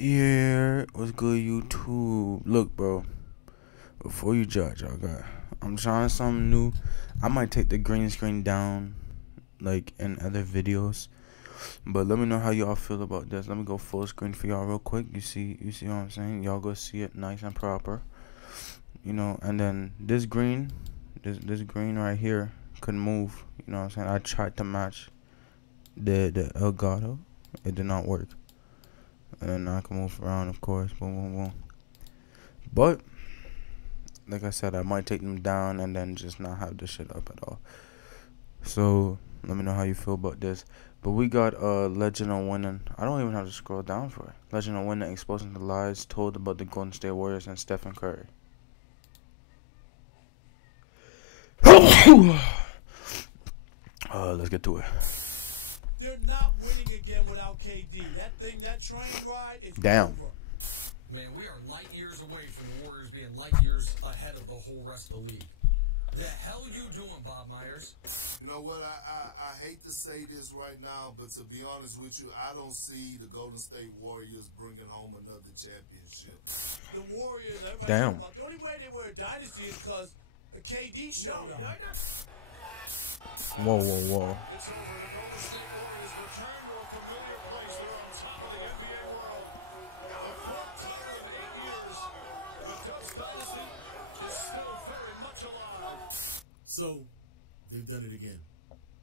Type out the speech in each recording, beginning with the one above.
Yeah, what's good, YouTube? Look, bro, before you judge, I'm trying something new. I might take the green screen down, like in other videos, but let me know how y'all feel about this. Let me go full screen for y'all real quick. You see what I'm saying? Y'all go see it nice and proper, and then this green right here could move. You know what I'm saying? I tried to match the Elgato, it did not work. And then I can move around, of course. Boom, boom, boom. But like I said, I might take them down and then just not have this shit up at all. So let me know how you feel about this. But we got Legend of Winning. I don't even have to scroll down for it. Legend of Winning exposing the lies told about the Golden State Warriors and Stephen Curry. Let's get to it. They're not winning again without KD. That train ride is Damn. over. Man, we are light years away from the Warriors being light years ahead of the whole rest of the league. The hell you doing, Bob Myers? You know what? I hate to say this right now, but to be honest with you, I don't see the Golden State Warriors bringing home another championship. The Warriors, Damn. About, the only way they were a dynasty is because KD showed up. Whoa, whoa, whoa. It's over. The Golden State Warriors return to a familiar place. They're on top of the NBA world. The fourth title in 8 years. The Dutch dynasty is still very much alive. So, they've done it again.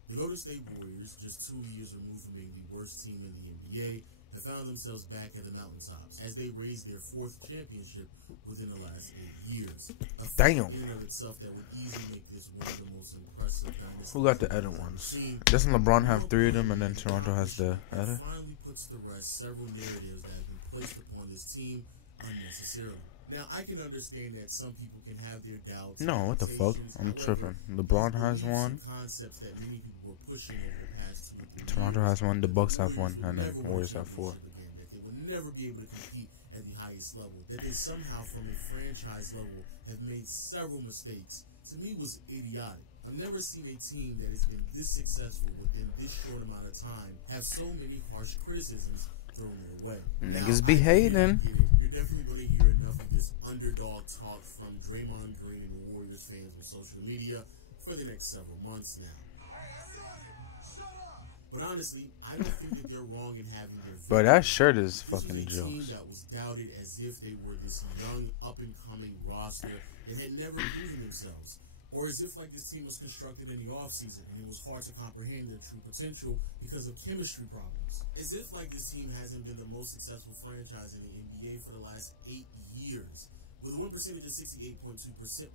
The Golden State Warriors, just 2 years removed from being the worst team in the NBA, have found themselves back at the mountaintops as they raised their fourth championship within the last 8 years. A feat Damn. in and of itself that would easily make this one of the most impressive dynasties. Who got the other ones? Doesn't LeBron have 3 of them and then Toronto has the other? Finally puts to rest several narratives that have been placed upon this team unnecessarily. Now, I can understand that some people can have their doubts. No, what the fuck? I'm tripping. LeBron has one. Concepts that many people were pushing over the past 2 or 3 Toronto years, has one. The Bucks have one, and then never win a Warriors have 4. championship again, that they would never be able to compete at the highest level. That they somehow, from a franchise level, have made several mistakes. To me, was idiotic. I've never seen a team that has been this successful within this short amount of time have so many harsh criticisms thrown their way. Niggas Now, be hating. You're definitely going to hear enough of this underdog talk from Draymond Green and the Warriors fans on social media for the next several months now. But honestly, I don't think that they're wrong in having their Bro, that shirt is This was fucking a team jokes. that was doubted as if they were this young, up-and-coming roster that had never proven themselves. Or as if like this team was constructed in the offseason and it was hard to comprehend their true potential because of chemistry problems. As if like this team hasn't been the most successful franchise in the NBA for the last 8 years. With a win percentage of 68.2%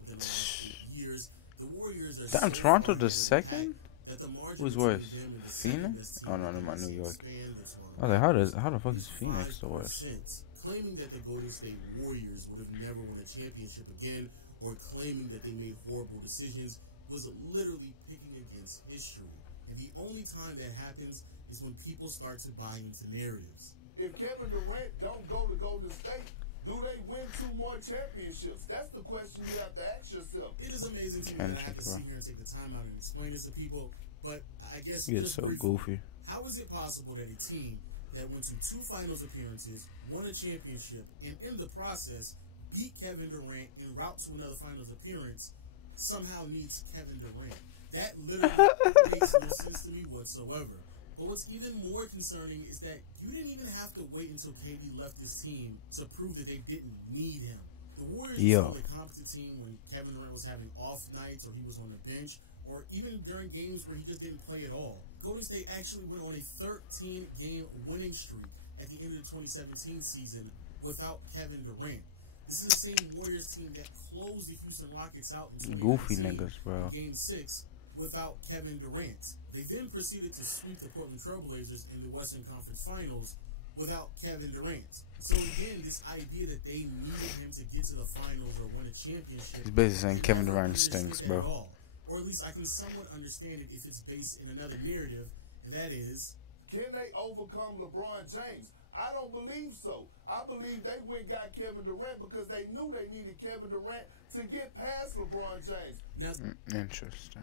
within the last 8 years, the Warriors are Damn, so Toronto far the ahead of the second? pack that the margin Who's between worse? them and the Phoenix? second-best Oh, no, team never mind, has New York. expanded to I was like, how the fuck is Phoenix the worst? 5%. Claiming that the Golden State Warriors would have never won a championship again, or claiming that they made horrible decisions, was literally picking against history. And the only time that happens is when people start to buy into narratives. If Kevin Durant don't go to Golden State, do they win 2 more championships? That's the question you have to ask yourself. It is amazing to me that I have to sit here and take the time out and explain this to people, but I guess He is just so briefly, goofy. how is it possible that a team that went to 2 finals appearances, won a championship, and in the process beat Kevin Durant en route to another finals appearance somehow needs Kevin Durant? That literally makes no sense to me whatsoever. But what's even more concerning is that you didn't even have to wait until KD left this team to prove that they didn't need him. The Warriors were still a competent team when Kevin Durant was having off nights or he was on the bench, or even during games where he just didn't play at all. Golden State actually went on a 13-game winning streak at the end of the 2017 season without Kevin Durant. This is the same Warriors team that closed the Houston Rockets out in Goofy 2019 niggas, bro. Game 6 without Kevin Durant. They then proceeded to sweep the Portland Trailblazers in the Western Conference Finals without Kevin Durant. So again, this idea that they needed him to get to the finals or win a championship. He's basically saying I Kevin never Durant understood stinks, that bro. at all. Or at least I can somewhat understand it if it's based in another narrative, and that is, Can they overcome LeBron James? I don't believe so. I believe they went and got Kevin Durant because they knew they needed Kevin Durant to get past LeBron James. now Interesting.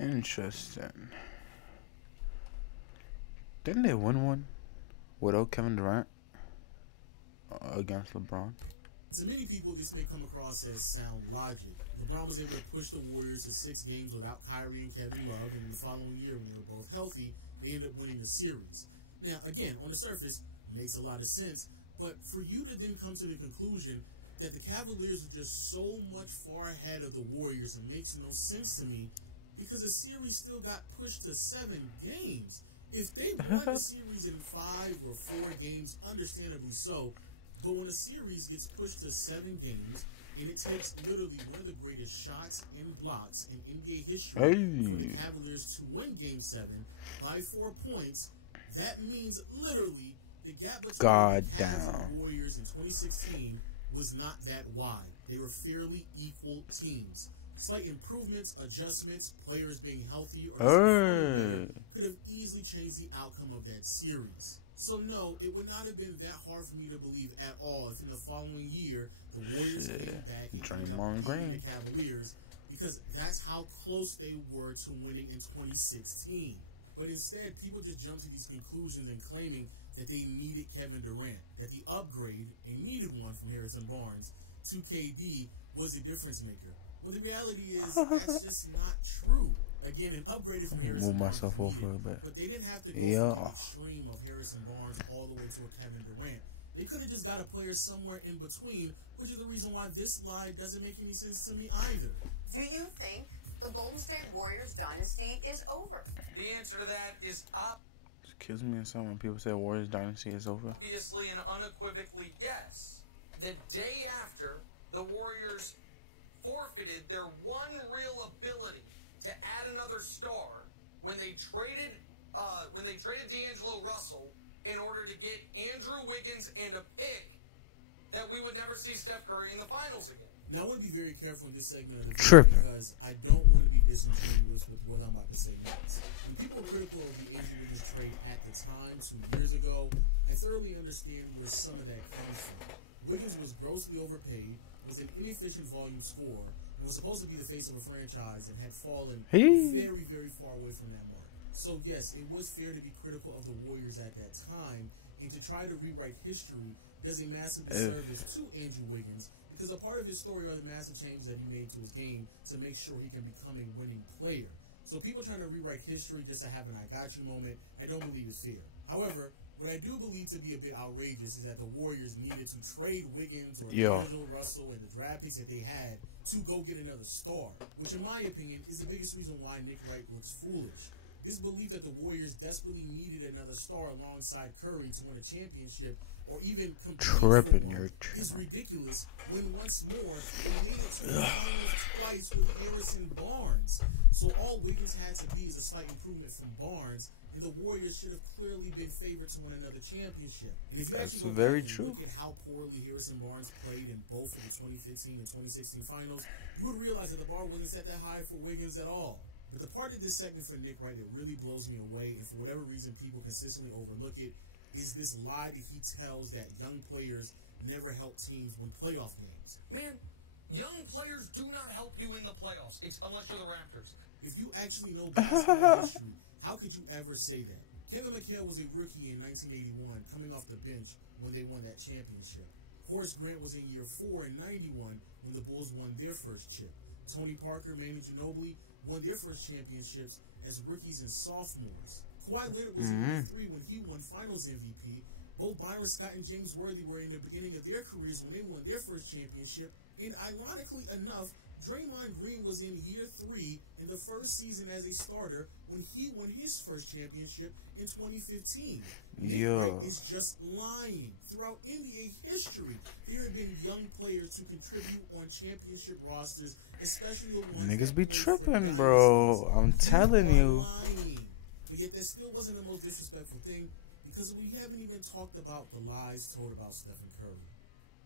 Interesting. Didn't they win one without Kevin Durant? against LeBron. To many people, this may come across as sound logic. LeBron was able to push the Warriors to 6 games without Kyrie and Kevin Love, and in the following year, when they were both healthy, they ended up winning the series. Now, again, on the surface, it makes a lot of sense, but for you to then come to the conclusion that the Cavaliers are just so much far ahead of the Warriors, it makes no sense to me, because the series still got pushed to 7 games. If they won the series in 5 or 4 games, understandably so, but when a series gets pushed to 7 games, and it takes literally one of the greatest shots and blocks in NBA history for the Cavaliers to win Game 7 by 4 points, that means literally the gap between the Cavs and the Warriors in 2016 was not that wide. They were fairly equal teams. Slight improvements, adjustments, players being healthy, or could have easily changed the outcome of that series. So no, it would not have been that hard for me to believe at all if in the following year the Warriors came back and ended up beating the Cavaliers, because that's how close they were to winning in 2016. But instead, people just jump to these conclusions and claiming that they needed Kevin Durant, that the upgrade, a needed one from Harrison Barnes, to KD was a difference maker. Well, the reality is that's just not true. Again, an upgrade from Harrison Barnes was needed, but they didn't have to go from the extreme of Harrison Barnes all the way to a Kevin Durant. They could have just got a player somewhere in between, which is the reason why this lie doesn't make any sense to me either. Do you think the Golden State Warriors dynasty is over? The answer to that is Excuse me, and some when people say Warriors dynasty is over. obviously and unequivocally yes. The day after the Warriors forfeited their one real ability to add another star when they traded D'Angelo Russell in order to get Andrew Wiggins and a pick, that we would never see Steph Curry in the finals again. Now, I want to be very careful in this segment of the video because I don't want to be disingenuous with what I'm about to say next. When people were critical of the Andrew Wiggins trade at the time, 2 years ago, I thoroughly understand where some of that comes from. Wiggins was grossly overpaid, was an inefficient volume scorer, and was supposed to be the face of a franchise and had fallen very, very far away from that mark. So yes, it was fair to be critical of the Warriors at that time, and to try to rewrite history does a massive disservice to Andrew Wiggins, because a part of his story are the massive changes that he made to his game to make sure he can become a winning player. So people trying to rewrite history just to have an I got you moment, I don't believe is fair. However, what I do believe to be a bit outrageous is that the Warriors needed to trade Wiggins or D'Angelo Russell and the draft picks that they had to go get another star, which in my opinion is the biggest reason why Nick Wright looks foolish. This belief that the Warriors desperately needed another star alongside Curry to win a championship or even compete for one is ridiculous when once more they made it to the finals twice with Harrison Barnes. So all Wiggins had to be is a slight improvement from Barnes, and the Warriors should have clearly been favored to win another championship. And if you actually go back and look at how poorly Harrison Barnes played in both of the 2015 and 2016 finals, you would realize that the bar wasn't set that high for Wiggins at all. But the part of this segment for Nick Wright that really blows me away, and for whatever reason people consistently overlook it, is this lie that he tells that young players never help teams win playoff games. Man, young players do not help you in the playoffs, unless you're the Raptors. If you actually know basketball history, how could you ever say that? Kevin McHale was a rookie in 1981, coming off the bench when they won that championship. Horace Grant was in year 4 in 91 when the Bulls won their first chip. Tony Parker, Manu Ginobili won their first championships as rookies and sophomores. Kawhi Leonard was in year 3 when he won Finals MVP. Both Byron Scott and James Worthy were in the beginning of their careers when they won their first championship. And ironically enough, Draymond Green was in year 3 in the first season as a starter when he won his first championship in 2015. Nick Wright is just lying. Throughout NBA history, there have been young players who contribute on championship rosters, especially the ones niggas be tripping, bro. I'm telling you. Lying. But yet that still wasn't the most disrespectful thing, because we haven't even talked about the lies told about Stephen Curry.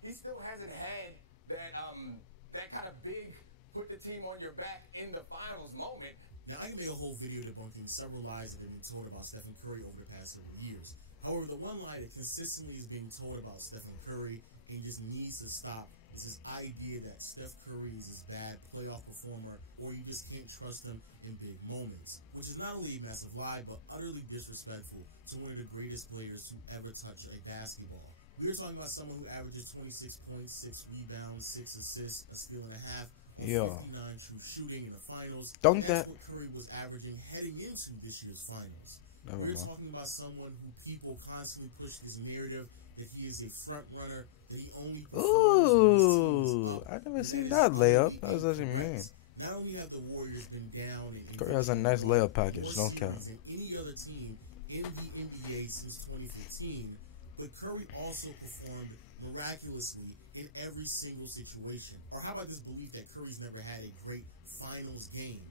He still hasn't had that kind of big put the team on your back in the finals moment. Now, I can make a whole video debunking several lies that have been told about Stephen Curry over the past several years. However, the one lie that consistently is being told about Stephen Curry and just needs to stop is this idea that Steph Curry is this bad playoff performer, or you just can't trust him in big moments, which is not only a massive lie, but utterly disrespectful to one of the greatest players to ever touch a basketball. We are talking about someone who averages 26 points, 6 rebounds, 6 assists, a steal and a half, Yeah. 59 true shooting in the finals. Dunk That's that. what Curry was averaging heading into this year's finals. Never We're mind. talking about someone who people constantly push this narrative that he is a front runner, that he only Ooh, I never seen that layup. That was actually mean. Not only have the Warriors been down in Curry has a nice layup package, more no cap. series than any other team in the NBA since 2015, but Curry also performed miraculously in every single situation. Or how about this belief that Curry's never had a great finals game?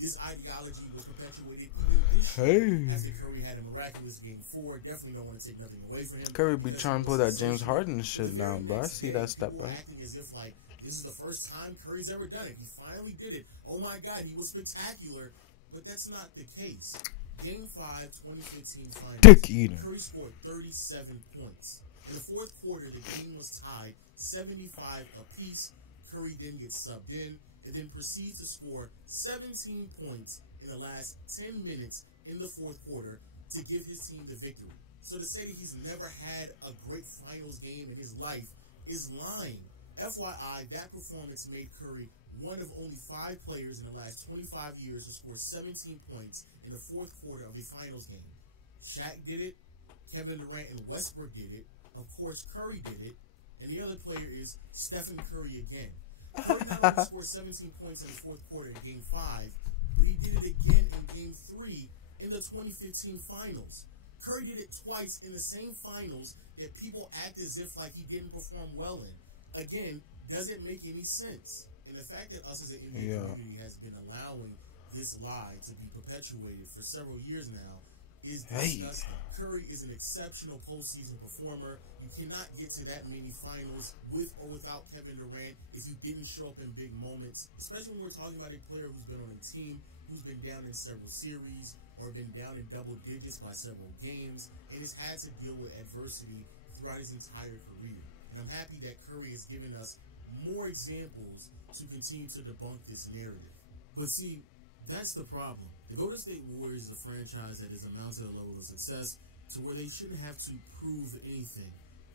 This ideology was perpetuated even this year after Curry had a miraculous game 4. Definitely don't want to take nothing away from him. Curry be because trying to he pull was that James sensational. Harden shit The very down, bro. I next see day, that step people back. acting as if like this is the first time Curry's ever done it. He finally did it. Oh my God, he was spectacular. But that's not the case. Game 5, 2015 finals. Dick eating. Curry scored 37 points. In the fourth quarter, the game was tied 75 apiece. Curry then gets subbed in and then proceeds to score 17 points in the last 10 minutes in the fourth quarter to give his team the victory. So to say that he's never had a great finals game in his life is lying. FYI, that performance made Curry one of only 5 players in the last 25 years to score 17 points in the fourth quarter of a finals game. Shaq did it, Kevin Durant and Westbrook did it, of course Curry did it, and the other player is Stephen Curry again. Curry not only scored 17 points in the fourth quarter in Game 5, but he did it again in Game 3 in the 2015 finals. Curry did it twice in the same finals that people act as if like he didn't perform well in. Again, doesn't make any sense. And the fact that us as an NBA community has been allowing this lie to be perpetuated for several years now is disgusting. Curry is an exceptional postseason performer. You cannot get to that many finals with or without Kevin Durant if you didn't show up in big moments, especially when we're talking about a player who's been on a team who's been down in several series or been down in double digits by several games and has had to deal with adversity throughout his entire career. And I'm happy that Curry has given us more examples to continue to debunk this narrative. But see, that's the problem. The Golden State Warriors is a franchise that has amounted to a level of success to where they shouldn't have to prove anything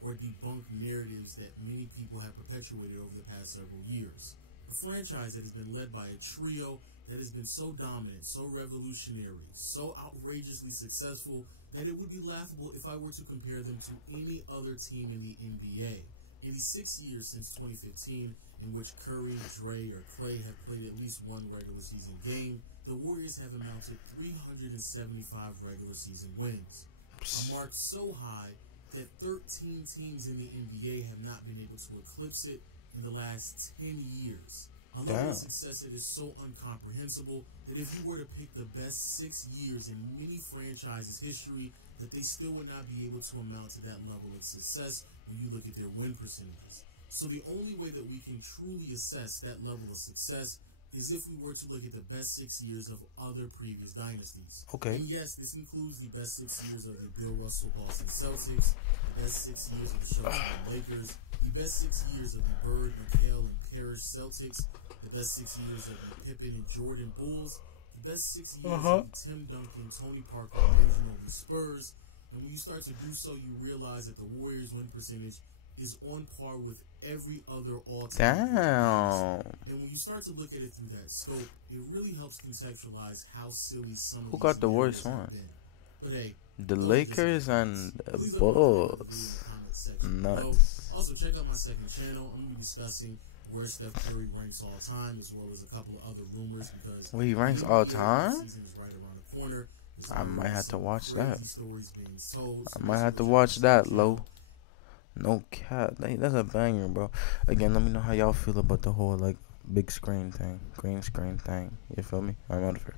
or debunk narratives that many people have perpetuated over the past several years. A franchise that has been led by a trio that has been so dominant, so revolutionary, so outrageously successful that it would be laughable if I were to compare them to any other team in the NBA. In the 6 years since 2015, in which Curry, Dre, or Clay have played at least one regular season game, the Warriors have amounted 375 regular season wins. A mark so high that 13 teams in the NBA have not been able to eclipse it in the last 10 years. A level of success that is so incomprehensible that if you were to pick the best 6 years in many franchises' history, that they still would not be able to amount to that level of success when you look at their win percentages. So the only way that we can truly assess that level of success is if we were to look at the best 6 years of other previous dynasties. Okay. And yes, this includes the best 6 years of the Bill Russell Boston Celtics, the best 6 years of the Chicago Lakers, the best 6 years of the Bird, McHale, and Parrish Celtics, the best 6 years of the Pippen and Jordan Bulls, the best 6 years of the Tim Duncan, Tony Parker, and Ginobili Spurs. And when you start to do so, you realize that the Warriors' win percentage is on par with every other all-time. Damn. And when you start to look at it through that scope, it really helps contextualize how silly some of Who these got the narratives worst have one? been. But hey, The those are Lakers just and opinions. the Please let me know in the Bulls. comment section below. Nuts. Also, check out my second channel. I'm going to be discussing where Steph Curry ranks all time, as well as a couple of other rumors, because Wait, he ranks the all NBA time? season is right around the corner. There's I might already have to some watch crazy that. stories being told, so I might make have sure to check watch out that, the Lo. channel. No cap. That's a banger, bro. Again, let me know how y'all feel about the whole, like, big screen thing. Green screen thing. You feel me? I'm out of here.